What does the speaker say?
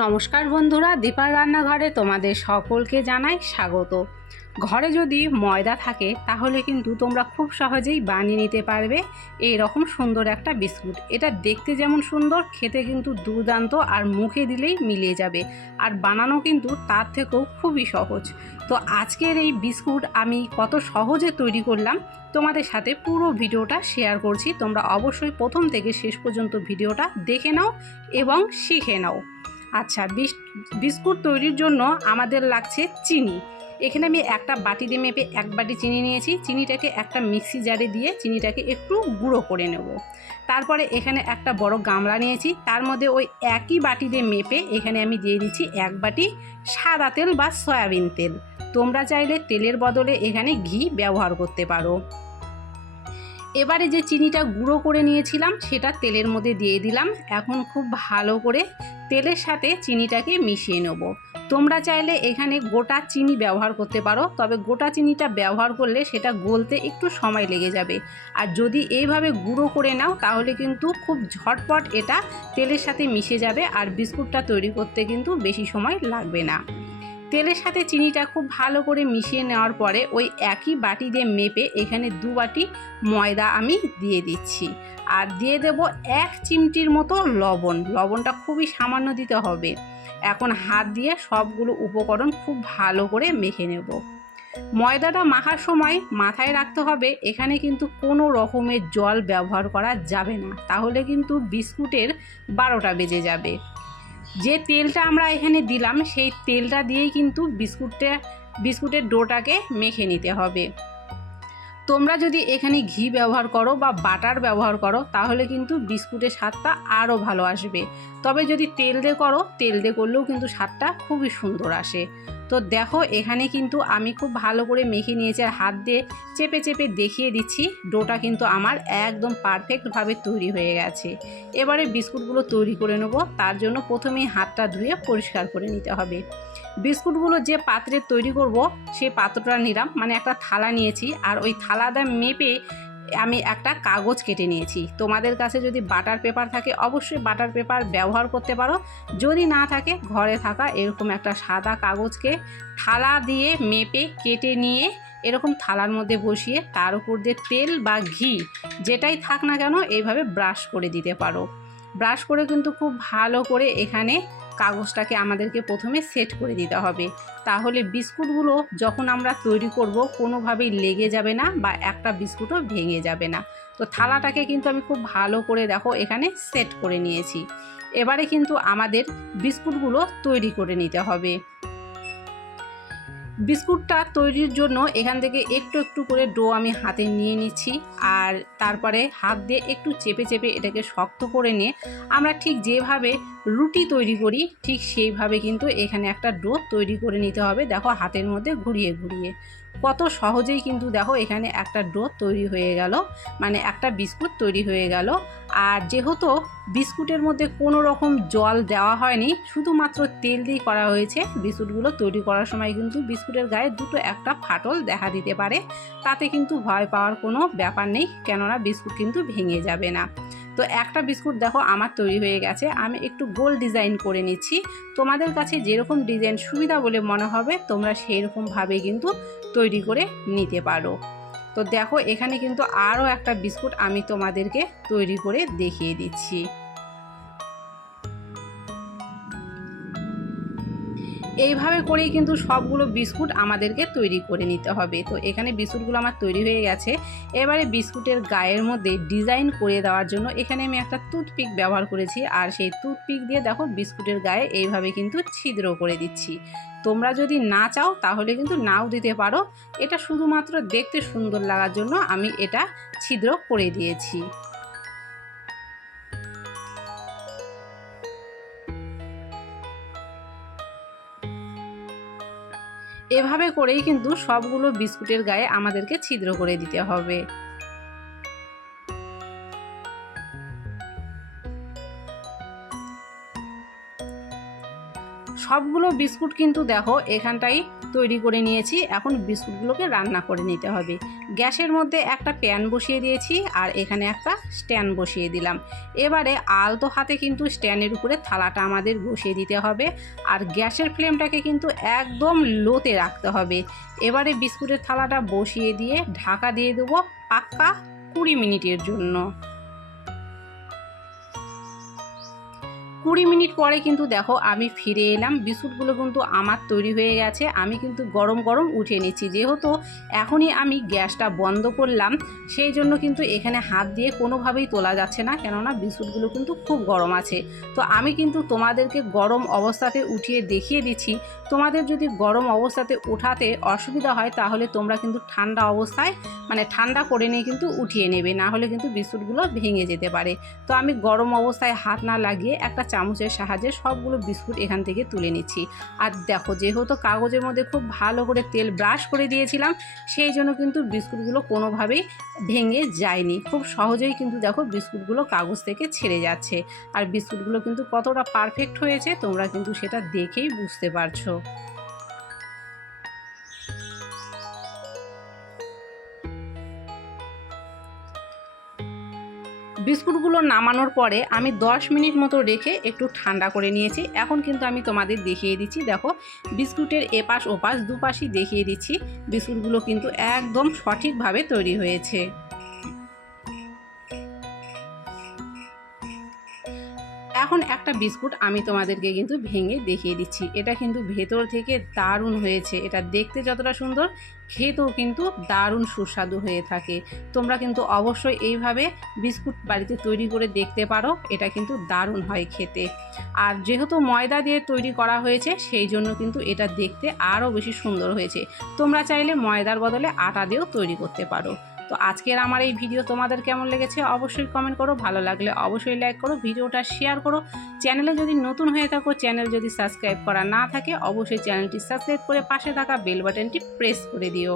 নমস্কার বন্ধুরা, দীপার রান্নাঘরে তোমাদের সকলকে জানাই স্বাগত। ঘরে যদি ময়দা থাকে তাহলে কিন্তু তোমরা খুব সহজেই বানিয়ে নিতে পারবে এই রকম সুন্দর একটা বিস্কুট। এটা দেখতে যেমন সুন্দর, খেতে কিন্তু দুর্দান্ত, আর মুখে দিলেই মিলিয়ে যাবে। আর বানানো কিন্তু তার থেকেও খুবই সহজ। তো আজকের এই বিস্কুট আমি কত সহজে তৈরি করলাম তোমাদের সাথে পুরো ভিডিওটা শেয়ার করছি। তোমরা অবশ্যই প্রথম থেকে শেষ পর্যন্ত ভিডিওটা দেখে নাও এবং শিখে নাও। আচ্ছা, বিস্কুট তৈরির জন্য আমাদের লাগছে চিনি। এখানে আমি একটা বাটিতে মেপে 1 বাটি চিনি নিয়েছি। চিনিটাকে একটা মিক্সি জারে দিয়ে চিনিটাকে একটু গুঁড়ো করে নেব। তারপরে এখানে একটা বড় গামলা নিয়েছি, তার মধ্যে ওই একই বাটিতে মেপে এখানে আমি দিয়ে দিচ্ছি 1 বাটি সাদা তেল বা সয়াবিন তেল। তোমরা চাইলে তেলের বদলে এখানে ঘি ব্যবহার করতে পারো। এবারে যে চিনিটা গুঁড়ো করে নিয়েছিলাম সেটা তেলের মধ্যে দিয়ে দিলাম। এখন খুব ভালো করে তেলের সাথে চিনিটাকে মিশিয়ে নেব। তোমরা চাইলে এখানে গোটা চিনি ব্যবহার করতে পারো, তবে গোটা চিনিটা ব্যবহার করলে সেটা গলতে একটু সময় লেগে যাবে। আর যদি এইভাবে গুঁড়ো করে নাও তাহলে কিন্তু খুব ঝটপট এটা তেলের সাথে মিশে যাবে, আর বিস্কুটটা তৈরি করতে কিন্তু বেশি সময় লাগবে না। তেলের সাথে চিনিটা খুব ভালো করে মিশিয়ে নেওয়ার পরে ওই একই বাটি দিয়ে মেপে এখানে 2 বাটি ময়দা আমি দিয়ে দিচ্ছি, আর দিয়ে দেব 1 চিমটির মতো লবণ। লবণটা খুবই সামান্য দিতে হবে। এখন হাত দিয়ে সবগুলো উপকরণ খুব ভালো করে মেখে নেব। ময়দাটা মাখার সময় মাথায় রাখতে হবে এখানে কিন্তু কোনো রকমের জল ব্যবহার করা যাবে না, তাহলে কিন্তু বিস্কুটের 12টা বেজে যাবে। যে তেলটা আমরা এখানে দিলাম সেই তেলটা দিয়েই কিন্তু বিস্কুটের ডোটাকে মেখে নিতে হবে। তোমরা যদি এখানে ঘি ব্যবহার করো বা বাটার ব্যবহার করো তাহলে কিন্তু বিস্কুটের স্বাদটা আরও ভালো আসবে। তবে যদি তেল দিয়ে করো, তেল দিয়ে করলেও কিন্তু স্বাদটা খুবই সুন্দর আসে। তো দেখো এখানে কিন্তু আমি খুব ভালো করে মেখে নিয়েছি, আর হাত দিয়ে চেপে চেপে দেখিয়ে দিচ্ছি ডোটা কিন্তু আমার একদম পারফেক্টভাবে তৈরি হয়ে গেছে। এবারে বিস্কুটগুলো তৈরি করে নেব। তার জন্য প্রথমেই হাতটা ধুয়ে পরিষ্কার করে নিতে হবে। বিস্কুটগুলো যে পাত্রে তৈরি করব সেই পাত্রটা নিলাম, মানে একটা থালা নিয়েছি, আর ওই থালাটা মেপে আমি একটা কাগজ কেটে নিয়েছি। তোমাদের কাছে যদি বাটার পেপার থাকে অবশ্যই বাটার পেপার ব্যবহার করতে পারো। যদি না থাকে ঘরে থাকা এরকম একটা সাদা কাগজকে থালা দিয়ে মেপে কেটে নিয়ে এরকম থালার মধ্যে বসিয়ে তার উপর দিয়ে তেল বা ঘি যেটাই থাক না কেন এইভাবে ব্রাশ করে দিতে পারো। ব্রাশ করে কিন্তু খুব ভালো করে এখানে কাগজটাকে আমাদেরকে প্রথমে সেট করে দিতে হবে, তাহলে বিস্কুটগুলো যখন আমরা তৈরি করব কোনোভাবেই লেগে যাবে না বা একটা বিস্কুটও ভেঙে যাবে না। তো থালাটাকে কিন্তু আমি খুব ভালো করে দেখো এখানে সেট করে নিয়েছি। এবারে কিন্তু আমাদের বিস্কুটগুলো তৈরি করে নিতে হবে। বিস্কুটটা তৈরির জন্য এখান থেকে একটু একটু করে ডো আমি হাতে নিয়ে নিচ্ছি, আর তারপরে হাত দিয়ে একটু চেপে চেপে এটাকে শক্ত করে নিয়ে আমরা ঠিক যেভাবে রুটি তৈরি করি ঠিক সেইভাবে কিন্তু এখানে একটা ডো তৈরি করে নিতে হবে। দেখো হাতের মধ্যে ঘুরিয়ে ঘুরিয়ে কত সহজেই কিন্তু দেখো এখানে একটা ডো তৈরি হয়ে গেল, মানে একটা বিস্কুট তৈরি হয়ে গেল। আর যেহেতু বিস্কুটের মধ্যে কোনো রকম জল দেওয়া হয়নি, শুধুমাত্র তেল দিয়ে করা হয়েছে, বিস্কুটগুলো তৈরি করার সময় কিন্তু বিস্কুটের গায়ে দুটো একটা ফাটল দেখা দিতে পারে। তাতে কিন্তু ভয় পাওয়ার কোনো ব্যাপার নেই, কেননা বিস্কুট কিন্তু ভেঙে যাবে না। তো একটা বিস্কুট দেখো আমার তৈরি হয়ে গেছে। আমি একটু গোল ডিজাইন করে নিচ্ছি। তোমাদের কাছে যেরকম ডিজাইন সুবিধা বলে মনে হবে তোমরা সেই রকমভাবে কিন্তু তৈরি করে নিতে পারো। তো দেখো এখানে কিন্তু আরও একটা বিস্কুট আমি তোমাদেরকে তৈরি করে দেখিয়ে দিচ্ছি। এইভাবে করেই কিন্তু সবগুলো বিস্কুট আমাদেরকে তৈরি করে নিতে হবে। তো এখানে বিস্কুটগুলো আমার তৈরি হয়ে গেছে। এবারে বিস্কুটের গায়ের মধ্যে ডিজাইন করে দেওয়ার জন্য এখানে আমি একটা টুথপিক ব্যবহার করেছি, আর সেই টুথপিক দিয়ে দেখো বিস্কুটের গায়ে এইভাবে কিন্তু ছিদ্র করে দিচ্ছি। তোমরা যদি না চাও তাহলে কিন্তু নাও দিতে পারো। এটা শুধুমাত্র দেখতে সুন্দর লাগার জন্য আমি এটা ছিদ্র করে দিয়েছি। এভাবে করেই কিন্তু সবগুলো বিস্কুটের গায়ে আমাদেরকে ছিদ্র করে দিতে হবে। সবগুলো বিস্কুট কিন্তু দেখো এখানটাই তৈরি করে নিয়েছি। এখন বিস্কুটগুলোকে রান্না করে নিতে হবে। গ্যাসের মধ্যে একটা প্যান বসিয়ে দিয়েছি আর এখানে একটা স্ট্যান্ড বসিয়ে দিলাম। এবারে আলতো হাতে কিন্তু স্ট্যান্ডের উপরে থালাটা আমাদের বসিয়ে দিতে হবে আর গ্যাসের ফ্লেমটাকে কিন্তু একদম লোতে রাখতে হবে। এবারে বিস্কুটের থালাটা বসিয়ে দিয়ে ঢাকা দিয়ে দেবো পাক্কা 20 মিনিটের জন্য। 20 মিনিট পরে কিন্তু দেখো আমি ফিরে এলাম। বিস্কুটগুলো কিন্তু আমার তৈরি হয়ে গেছে। আমি কিন্তু গরম গরম উঠিয়ে নিচ্ছি। যেহেতু এখনই আমি গ্যাসটা বন্ধ করলাম সেই জন্য কিন্তু এখানে হাত দিয়ে কোনোভাবেই তোলা যাচ্ছে না, কেননা বিস্কুটগুলো কিন্তু খুব গরম আছে। তো আমি কিন্তু তোমাদেরকে গরম অবস্থাতে উঠিয়ে দেখিয়ে দিচ্ছি। তোমাদের যদি গরম অবস্থাতে ওঠাতে অসুবিধা হয় তাহলে তোমরা কিন্তু ঠান্ডা অবস্থায় ঠান্ডা করে নিয়ে কিন্তু উঠিয়ে নেবে, না হলে কিন্তু বিস্কুটগুলো ভেঙে যেতে পারে। তো আমি গরম অবস্থায় হাত না লাগিয়ে একটা চামচের সাহায্যে সবগুলো বিস্কুট এখান থেকে তুলে নিচ্ছি। আর দেখো, যেহেতু কাগজের মধ্যে খুব ভালো করে তেল ব্রাশ করে দিয়েছিলাম সেই জন্য কিন্তু বিস্কুটগুলো কোনোভাবেই ভেঙে যায়নি। খুব সহজেই কিন্তু দেখো বিস্কুটগুলো কাগজ থেকে ছেড়ে যাচ্ছে। আর বিস্কুটগুলো কিন্তু কতটা পারফেক্ট হয়েছে তোমরা কিন্তু সেটা দেখেই বুঝতে পারছো। বিস্কুটগুলো নামানোর পরে আমি 10 মিনিট মতো রেখে একটু ঠান্ডা করে নিয়েছি। এখন কিন্তু আমি তোমাদের দেখিয়ে দিচ্ছি। দেখো, বিস্কুটের এপাশ ওপাশ দুপাশই দেখিয়ে দিচ্ছি। বিস্কুটগুলো কিন্তু একদম সঠিকভাবে তৈরি হয়েছে। এখন একটা বিস্কুট আমি তোমাদেরকে কিন্তু ভেঙে দেখিয়ে দিচ্ছি। এটা কিন্তু ভেতর থেকে দারুণ হয়েছে। এটা দেখতে যতটা সুন্দর, খেতেও কিন্তু দারুণ সুস্বাদু হয়ে থাকে। তোমরা কিন্তু অবশ্যই এইভাবে বিস্কুট বাড়িতে তৈরি করে দেখতে পারো। এটা কিন্তু দারুণ হয় খেতে। আর যেহেতু ময়দা দিয়ে তৈরি করা হয়েছে সেই জন্য কিন্তু এটা দেখতে আরও বেশি সুন্দর হয়েছে। তোমরা চাইলে ময়দার বদলে আটা দিয়েও তৈরি করতে পারো। তো আজকের আমার এই ভিডিও তোমাদের কেমন লেগেছে অবশ্যই কমেন্ট করো। ভালো লাগলে অবশ্যই লাইক করো, ভিডিওটা শেয়ার করো। চ্যানেলে যদি নতুন হয়ে থাকো, চ্যানেল যদি সাবস্ক্রাইব করা না থাকে অবশ্যই চ্যানেলটি সাবস্ক্রাইব করে পাশে থাকা বেল বাটনটি প্রেস করে দিও।